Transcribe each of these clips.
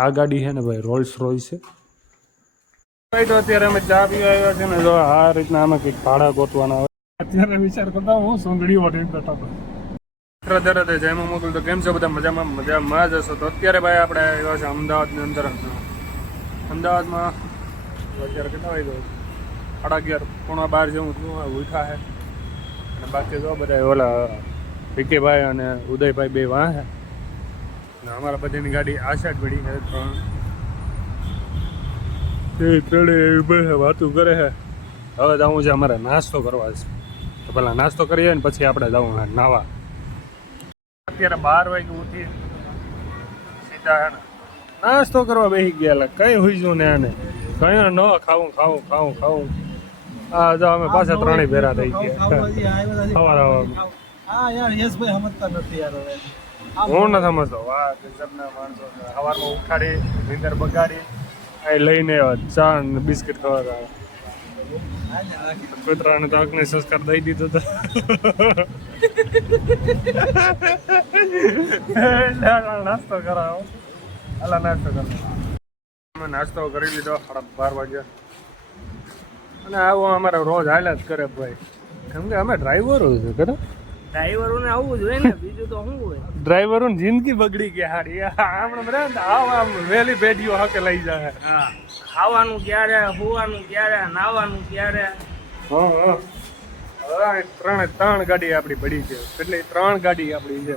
આ ગાડી છે ને ભાઈ રોલ્સ રોયસ છે ભાઈ. તો અત્યારે અમે ચા પીવા આવ્યા છે ને, જો આ રીતના આમાં કંઈક ભાડા ગોતવાના હોય. અત્યારે વિચાર કરતા હું સુંદડી ઓઢી બેઠા હતો તરત જયમાં મોકલ. તો કેમ છો બધા? મજામાં જ હશો. તો અત્યારે ભાઈ આપણે આવ્યા છે અમદાવાદની અંદર. અમદાવાદમાં અત્યારે કેટલા વાગ્યા 11:30 જેવું ઉઠા છે. અને બાકી જો બધા ઓલા પીકેભાઈ અને ઉદયભાઈ બે વાં છે. અને અમારા બધાની ગાડી આ સાઈડ પડી છે. ત્રણે વાતું કરે છે. હવે જવું છે અમારે નાસ્તો કરવા છે. તો પહેલાં નાસ્તો કરીએ ને પછી આપણે જવું નાવા. અત્યારે 12 વાગે ઉઠી સીધા હે ને નાસ્તો કરવા બેસી ગયા. કઈ હોઈશું ને આને કઈ ન ખાવું. હા જો અમે પાછા ત્રણેય ભેરા થઈ ગયા. હું નથી સમજતો. વાહ ગજબના માણસો. સવારમાં ઉઠાડી નીંદર બગાડી અહીં લઈને ચા ને બિસ્કિટ ખવડાવે. કૂતરાને તો અગ્નિ સંસ્કાર દઈ દીધો હતો. નાસ્તો કરાવો. હાલા નાસ્તો કરો. અમે નાસ્તો કરી લીધો 12 વાગ્યા. અને આવું અમારે રોજ હાલ્યા જ કરે ભાઈ. કેમ કે અમે ડ્રાઈવરો છે ખરા. ડ્રાઈવરોને આવવું જોઈએ ને, બીજું તો શું હોય. ડ્રાઈવરોની જિંદગી બગડી ગઈ હારી. આમ વહેલી પેઢીઓ હકે લઈ જાય. હા, ખાવાનું ક્યારે, હોવાનું ક્યારે, નાવાનું ક્યારે. ત્રણ ગાડી આપણી પડી છે. એટલે 3 ગાડી આપણી છે.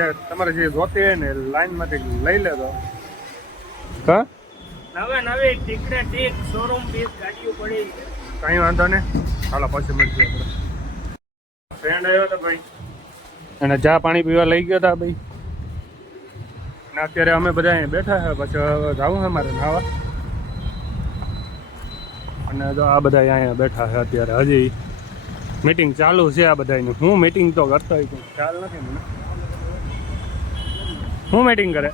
એ તમારે જે જોતી હોય ને લાઈનમાંથી લઈ લેજો. હા, નવી ટીકડે ટીક શોરૂમ પીસ ગાડીઓ પડી છે. કઈ વાંધો ને, હાલો પછી મળીએ. આપણે ફ્રેન્ડ આવ્યો હતો ભાઈ, અને ચા પાણી પીવા લઈ ગયા હતા ભાઈ. અને અત્યારે અમે બધા અહીંયા બેઠા છે. પછી જવું છે અમારે નાવા. અને જો આ બધા અહીંયા બેઠા છે અત્યારે. હજી મીટિંગ ચાલુ છે આ બધાની. હું મીટિંગ તો કરતો હોય ખ્યાલ નથી મને. હું મીટિંગ કરે?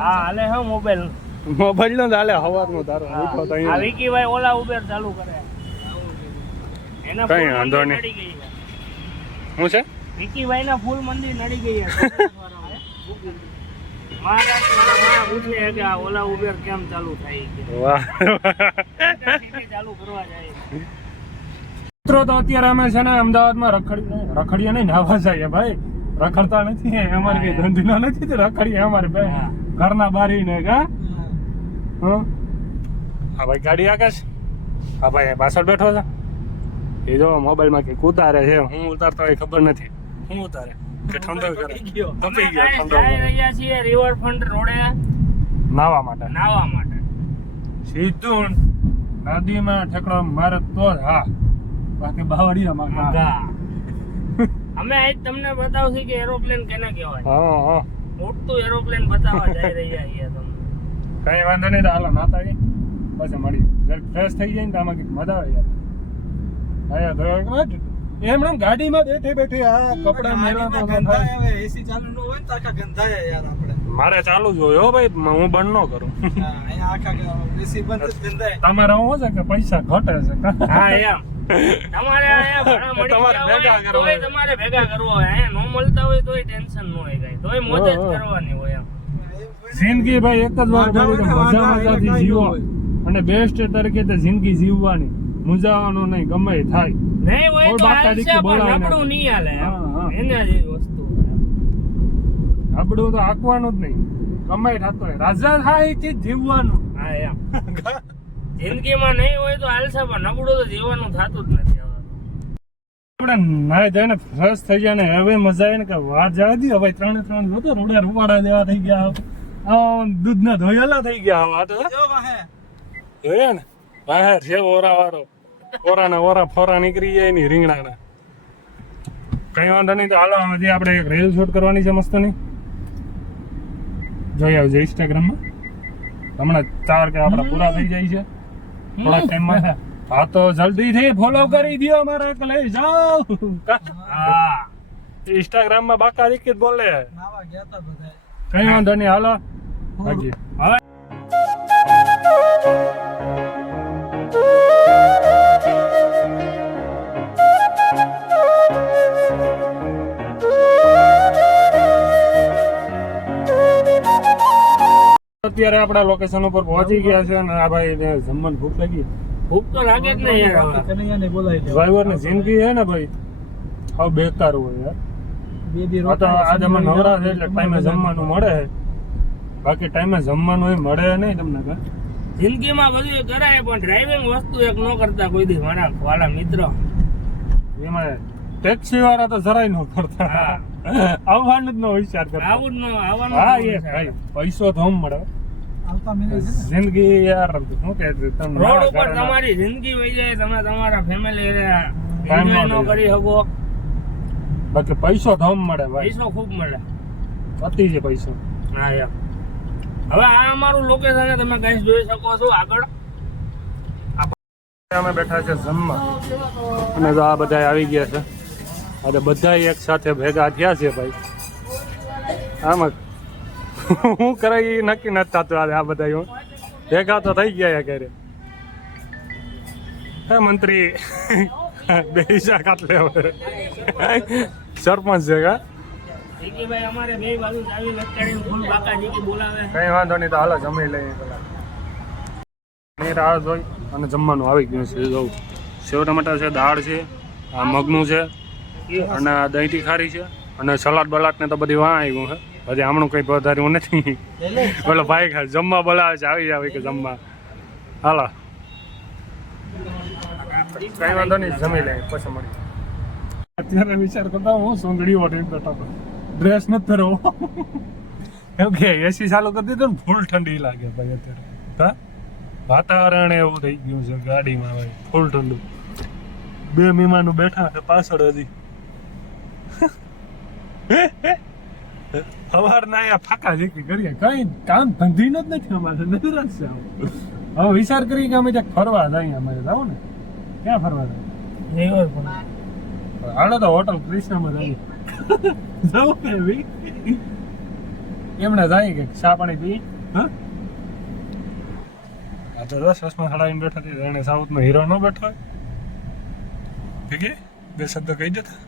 હા હાલે હે મોબાઈલ નો ચાલે હવારનો તારો. આ વિકીભાઈ ઓલા ઉબેર ચાલુ કરે. એના કઈ વાંધો નહીં. શું છે? વિકીભાઈ ના ફૂલ મંદિર નડી ગઈ છે. મહારાષ્ટ્રમાં પૂછે કે આ ઓલા ઉબેર કેમ ચાલુ થાય છે. વાહ, ચાલુ કરવા જાય. મિત્રો તો અત્યારે અમે છે ને અમદાવાદમાં રખડીએ નહીં, નાવા જઈએ ભાઈ. રખડતા નથી અમારે કઈ ધંધો નથી. રખડીએ અમારે ભાઈ ઘરના બારી ને. કા હા ભાઈ ગાડી આકાશ. હા ભાઈ પાછળ બેઠો છે. એ જો મોબાઈલમાં કંઈક ઉતારે છે. હું ઉતારતો હોય ખબર નથી. હું ઉતારે કે ઠંડો કરે. તપી ગયો ઠંડો. જઈ રહ્યા છીએ રિવરફ્રન્ટ રોડે નાવા માટે. સીધું નદીમાં ઠેકડો મારે તો જ હા, બાકી બાવળિયામાં અમે આજ તમને બતાવશું કે એરોપ્લેન કેને કહેવાય. હા ઉડતું એરોપ્લેન બતાવવા જઈ રહ્યા છીએ તમને. કઈ વાંધો નહીં. તો હાલો નાતા આવીએ પછી મળી. ફ્રેશ થઈ જાય ને તો આમાં કંઈક મજા આવે યાર. એમ ગાડીમાં બેઠી આ કપડા મેળવા તો એસી ચાલુ ન હોય તો આખા ગંધાય યાર. આપણે મારે ચાલુ જ હોય હો ભાઈ. હું બંધ ન કરું. અહીંયા આખા એસી બંધ જ ગંધાય. તમારે શું છે કે પૈસા ઘટે છે. હા એમ તમારે તમારે ભેગા કરવા હોય. અહીંયા નો મળતા હોય તોય ટેન્શન ન હોય કઈ. તોય મોજ જ કરવાની હોય. એમ જિંદગી ભાઈ એક જ વાર મજાથી જીવો. અને બેસ્ટ તરીકે તે જિંદગી જીવવાની. મુંજાવાનું નહીં, ગમે થાય. નહીં હોય તો હાલશે પણ નબળું નહીં હાલે. એના જેવી વસ્તુ. નબળું તો આંકવાનું જ નહીં. ગમે થતો હોય રાજા થાય તે જીવવાનું. હા એમ જિંદગીમાં નહીં હોય તો હાલશે પણ નબળું તો જીવવાનું થતું જ નથી. આપણે નાય જઈને ફ્રેશ થઈ જાય ને હવે મજા આવે ને કે વાત જવા દી. હવે 3 જોતો રોડે રૂપાડા જેવા થઈ ગયા. દૂધના ધોયેલા થઈ ગયા. વાત જોયા ને બહાર છે ઓરા વાળો. ઓરાના ઓરા ફોરા નીકળી જાય ને રીંગણાના. કઈ વાંધો નહીં. તો હાલો હજી આપણે એક રીલ શૂટ કરવાની છે મસ્ત ની. જોઈ આવજો ઇન્સ્ટાગ્રામમાં. હમણાં 4 કે આપણા પૂરા થઈ જાય છે થોડા ટાઈમમાં. હા તો જલ્દીથી ફોલો કરી દો અમારા કે લઈ જાઓ. હા ઇન્સ્ટાગ્રામમાં બાકા દીકિત બોલે. કઈ વાંધો નહીં. હાલો ભાગીએ. અત્યારે આપણા લોકેશન ઉપર પહોંચી ગયા છે અને આ ભાઈ જમવાનું ભૂખ લાગી. ભૂખ તો લાગે જ ને યાર હવે. ડ્રાઈવર ની જિંદગી છે ને ભાઈ હવે બેકાર હોય યાર. આ તો આજે અમે નવરા છે એટલે ટાઈમે જમવાનું મળે છે. બાકી ટાઈમે જમવાનું એ મળે નહીં તમને કા. જિંદગીમાં બધું કરાય પણ ડ્રાઇવિંગ વસ્તુ એક ન કરતા કોઈ દી મારા વાલા મિત્ર. એમાં ટેક્સી વાળા તો જરાય ન કરતા. હા. આવવાનું જ નો વિચાર કરતા. આવું જ ન આવવાનું. હા એ ભાઈ પૈસો તો હમ મળે. જિંદગી યાર શું કે તમે રોડ ઉપર તમારી જિંદગી વહી જાય, તમે તમારા ફેમિલી એન્જોય ન કરી શકો. બાકી પૈસો તો હમ મળે ભાઈ. પૈસો ખૂબ મળે. પતી છે પૈસો. હા યાર. હવે આ અમારું લોકેશન તમે ગાઈસ જોઈ શકો છો આગળ. અમે બેઠા છે જમવા અને તો આ બધા આવી ગયા છે. આજે બધા એક સાથે ભેગા થયા છે ભાઈ. આમાં શું કરાય એ નક્કી નથી થતું. આજે આ બધા ભેગા તો થઈ ગયા ક્યારે. હે મંત્રી બે શાખાત લે સરપંચ છે કા. ભાઈ અમારે બે બાજુ ચાવી લટકાડીને ફૂલ બાકાજી કે બોલાવે. કઈ વાંધો નહીં તો હાલો જમી લઈએ પેલા. ની રાહ જોઈ અને જમવાનું આવી ગયું છે. જોઉં સેવ ટમાટર છે, દાળ છે, આ મગનું છે અને આ દહીં તીખારી છે અને સલાડ બલાડ ને તો બધી વાં આવ્યું છે. હજી હમણાં કંઈ વધાર્યું નથી. બોલો ભાઈ ખા જમવા બોલાવે છે આવી કે જમવા. હાલો કઈ વાંધો નહીં જમી લઈએ પછી મળી. અત્યારે વિચાર કરતા હું સુંદડી ઓઢી બેઠો ડ્રેસ નથી પહેરવો એમ કે એસી ચાલુ કરી દીધું ને ફૂલ ઠંડી લાગે ભાઈ અત્યારે. હા વાતાવરણ એવું થઈ ગયું છે ગાડીમાં ભાઈ ફૂલ ઠંડુ. બે મહેમાનો બેઠા છે પાછળ હજી. સવારના અહીંયા ફાકા જેકી કરીએ કઈ કામ ધંધીનો જ નથી અમારે નજરાજ છે. હવે વિચાર કરી કે અમે ક્યાંક ફરવા જઈએ. અમારે જાવ ને ક્યાં ફરવા જાય હાલો તો હોટલ ક્રિષ્નામાં જઈએ. જવું કે એમને જાય કે ચા પાણી પી. હા આ તો 10 વર્ષમાં હડાવીને બેઠા હતી. એને સાઉથનો હીરો ન બેઠો હોય ભેગી બે શબ્દ કહી દેતા.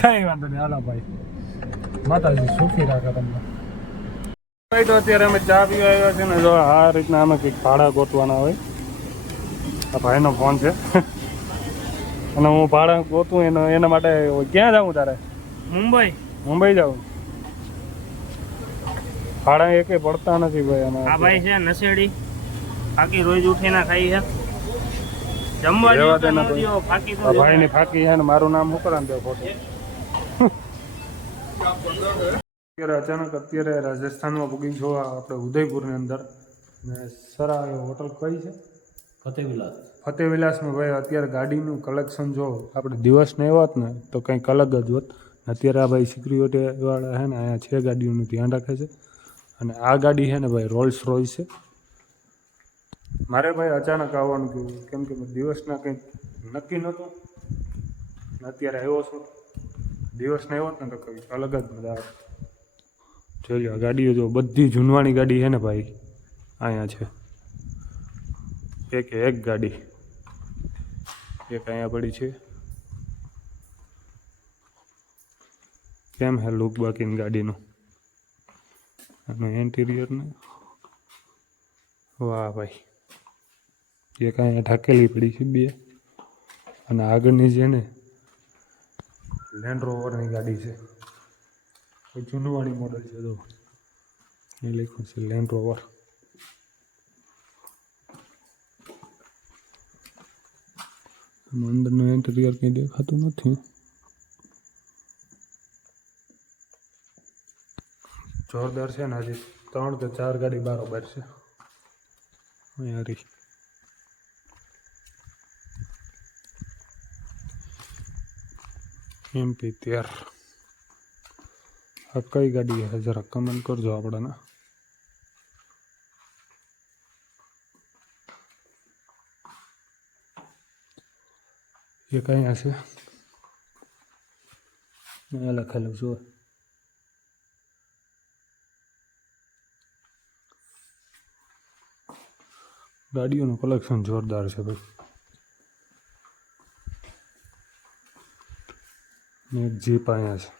કઈ વાંધો નહીં હાલો ભાઈ. માતાજી સુખી રાખે તમને. ભાઈ તો અત્યારે અમે ચા પીવા આવ્યા છે ને જો આ રીતના અમે કંઈક ભાડા ગોતવાના હોય. આ ભાઈનો ફોન છે અને હું ભાડા ગોતું એના માટે. ક્યાં જાઉં તારે? મુંબઈ જાઉં. ભાડા એકે પડતા નથી ભાઈ. આ ભાઈ છે નશેડી, ફાકી રોજ ઉઠીને ખાઈ છે. જમવા જેવું તો ન દ્યો, ફાકી તો ભાઈ ની ફાકી છે ને મારું નામ મોકલા દે ફોટો. અચાનક અત્યારે રાજસ્થાનમાં પૂગી છો આપણે ઉદયપુરની અંદર ને સરા હોટલ કઈ છે ફતેહ વિલાસમાં ભાઈ. અત્યારે ગાડીનું કલેક્શન જો આપણે દિવસને હોત ને તો કંઈક અલગ જ હોત. અત્યારે આ ભાઈ સિક્યુરિટી વાળા છે ને અહીંયા છે ગાડીઓનું ધ્યાન રાખે છે. અને આ ગાડી છે ને ભાઈ રોલ્સ રોયસ છે. મારે ભાઈ અચાનક આવવાનું કહ્યું કેમ કે દિવસના કંઈક નક્કી નહોતું. અત્યારે આવ્યો છું. દિવસને આવ્યો ને તો કંઈક અલગ જ મજા આવે. જોઈ લો ગાડીઓ જો બધી જૂનવાણી ગાડી છે ને ભાઈ અહીંયા છે. એક ગાડી એક અહીંયા પડી છે. કેમ હે લુક બાકીની ગાડીનું અને એન્ટિરિયરને વાહ ભાઈ. એક અહીંયા ઢાકેલી પડી છે બે અને આગળની છે ને લેન્ડ રોવરની ગાડી છે. જૂનવાણી મોડલ છે તો એ લખ્યું છે લેન્ડ રોવર. અંદરનું ઇન્ટિરિયર કંઈ દેખાતું નથી. જોરદાર છે ને હજી 3 કે 4 ગાડી બરાબર છે. અહીંયા રહી MP13. આ કઈ ગાડી છે જરા કમેન્ટ કરજો આપણાને. એક અહીંયા છે અહીંયા લખેલું જો ગાડીઓનું કલેક્શન જોરદાર છે ભાઈ. એક જીપ અહીંયા છે.